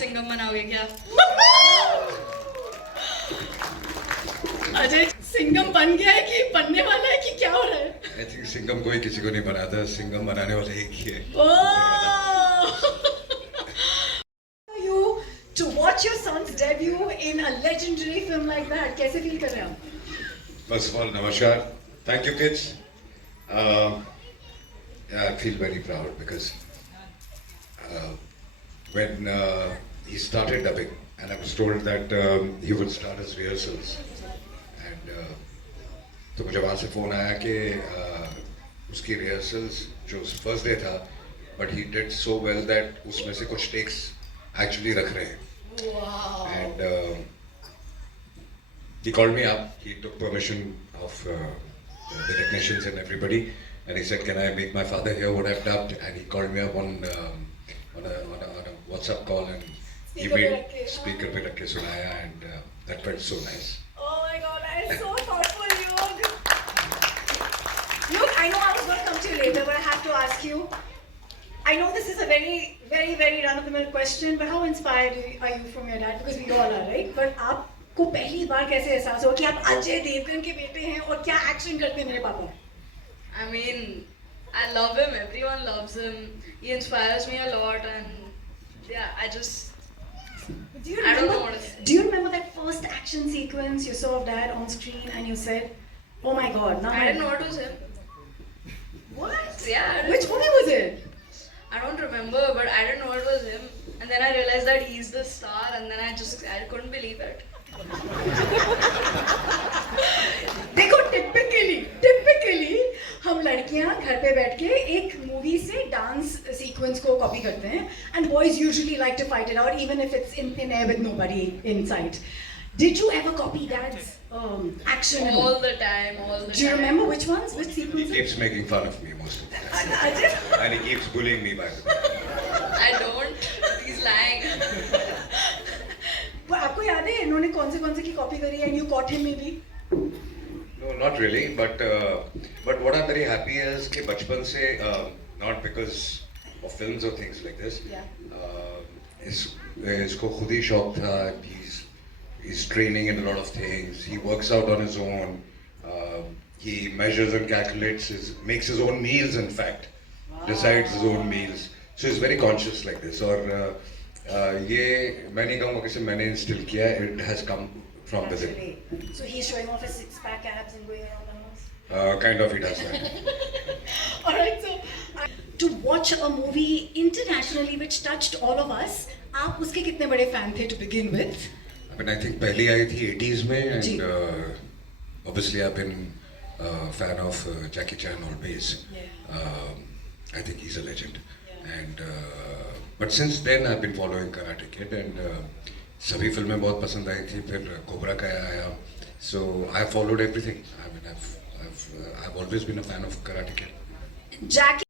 सिंघम बनाओगे क्या? अजय सिंघम बन गया है कि बनने वाला है कि क्या हो रहा है? आई थिंक सिंघम कोई किसी को नहीं बनाता, सिंघम बनाने वाला एक ही है. You to watch your son's debut in a legendary film like that. कैसे फील कर रहे हैं आप? First of all, namaskar. Thank you, kids. Yeah, I feel very proud because when he started dubbing, and I was told that he would start his rehearsals, and तो मुझे वहाँ से phone आया कि उसकी rehearsals जो first day था, but he did so well that उसमें से कुछ takes actually रख रहे हैं. Wow. And he called me up. He took permission of the technicians and everybody, and he said, "Can I make my father hear what I've dubbed?" And he called me up on a WhatsApp call, and he Speaker पे made रख के, speaker पे रख के सुनाया, and that felt so nice. Oh my God, that is so thoughtful, Yug. Yug, I know I was going to come to you later, but I have to ask you. I know this is a very, very, very run-of-the-mill question, but how inspired are you from your dad? Because we all are, right? But आपको पहली बार कैसे एहसास हुआ कि आप अजय देवगन के बेटे हैं और क्या एक्शन करते हैं मेरे पापा? I mean, I love him. Everyone loves him. He inspires me a lot, and yeah, I just Do you I don't remember? know what to say. Do you remember that first action sequence you saw of dad on screen and you said, "Oh my God!" Now I didn't know it was him. What? Yeah, I didn't Which know. movie was it? I don't remember, but I didn't know it was him. And then I realized that he's the star, and then I couldn't believe it. देखो typically हम लड़कियां घर पे बैठ के एक movie से dance sequence को कॉपी करते हैं and boys usually like to fight it out even if it's in air with nobody in sight. Did you ever copy dad's action? All the time. Do you remember which ones? Which He sequences? keeps making fun of me most of the time, Ajay? and he keeps bullying me by the way. I don't. He's lying. वो आपको याद है इन्होंने कौन से की copy करी and you cot him maybe? No, not really, but what I'm very happy is कि बचपन से not because of films or things like this. Yeah. इसको खुद ही शौक था. He's training in a lot of things. He works out on his own. He measures and calculates. Makes his own meals. In fact, decides his own meals. So he's very conscious like this. और ये मैं नहीं कहूँगा कि मैंने instill किया. It has come from within. Naturally. So he's showing off his six-pack abs and going around the house. Kind of he does that. Alright, so to watch a movie internationally which touched all of us, आप उसके कितने बड़े fan थे to begin with? I mean, I think पहली आई थी 80s में, जी. and obviously I've been a fan of Jackie Chan always. Yeah. I think he's a legend. Yeah. And but since then I've been following Karate Kid, and सभी फिल्में बहुत पसंद आई थी. फिर cobra का आया, so I followed everything. I mean, I've always been a fan of Karate Kid. Jackie